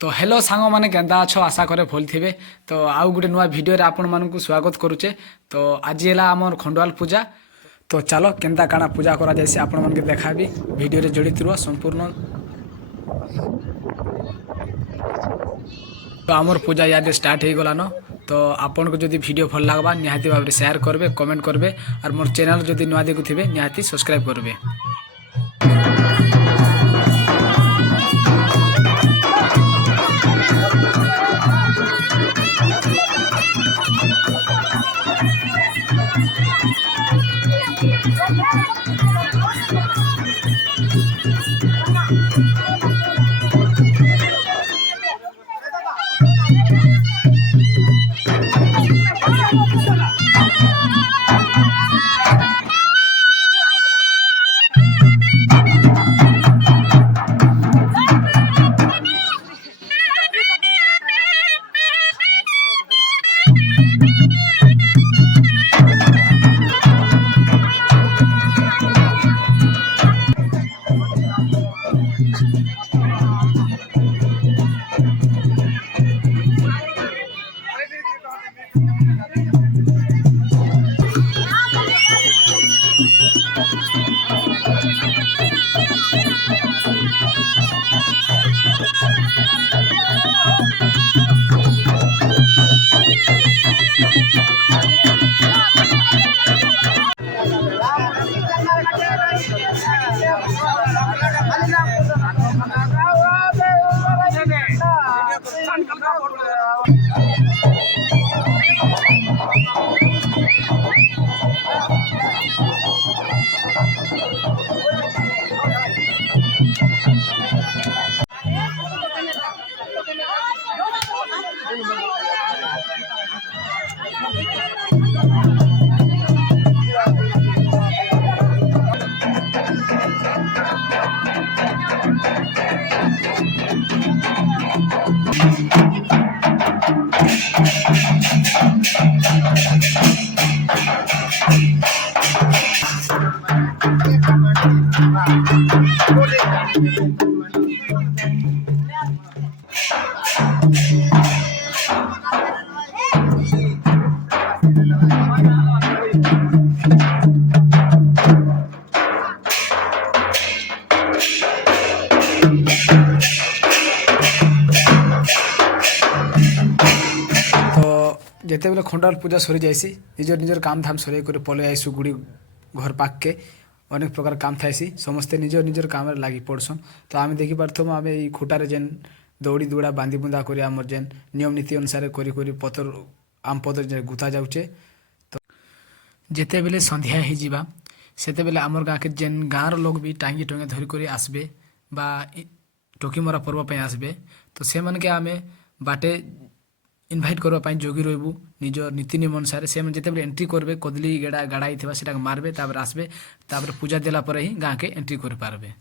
तो हेलो सांग मैंने केन्ता अच्छ आशा करे भल थे। तो आउ गोटे नुआ भिडियो आपण मानक स्वागत करुचे। तो आज है आमर खंडवाल पूजा। तो चलो केन्ता काना पूजा करा जाए आपण मन के देखाबी भिडियो रे जड़ित रुह संपूर्ण। तो आमर पूजा याद स्टार्ट हो गलान। तो आपन को जदि वीडियो भल लगवा निहाती भाव शेयर करबे कमेंट करबे और मोर चैनल जदि नुआ देखुथिबे निहाती सब्सक्राइब करबे। जिते बेले खंडाल पूजा सरी जाइसी निजर निजर काम धाम सर कर पलि आईसु गुड़ी घर पाक के अनेक प्रकार काम थाइसी समस्ते निजर निजर काम लगी पड़सन। तो आम देखी पार्थम आम ये खुटारे जेन दौड़ी दुड़ा बांधी बुंदा कर आमर जेन नियम नीति अनुसार करी पतर आम पतर गुता जाऊे। तो जिते बेले संध्या ही जीवा सेते बेले आमर गाँ के जेन गाँर लोग भी टांगी टंगे धरिक आसबे बा टोकी मरा पर्व पे आसबे। तो से मन के आमे बाटे इनभाइट करने जोगी रही निज नीति नियम अनुसार से जिते एंट्री करेंगे कदली गेड़ा गाड़ाई थी मारबे तापर आसबे तापर पूजा देला पर ही गाँ के एंट्री कर पारबे।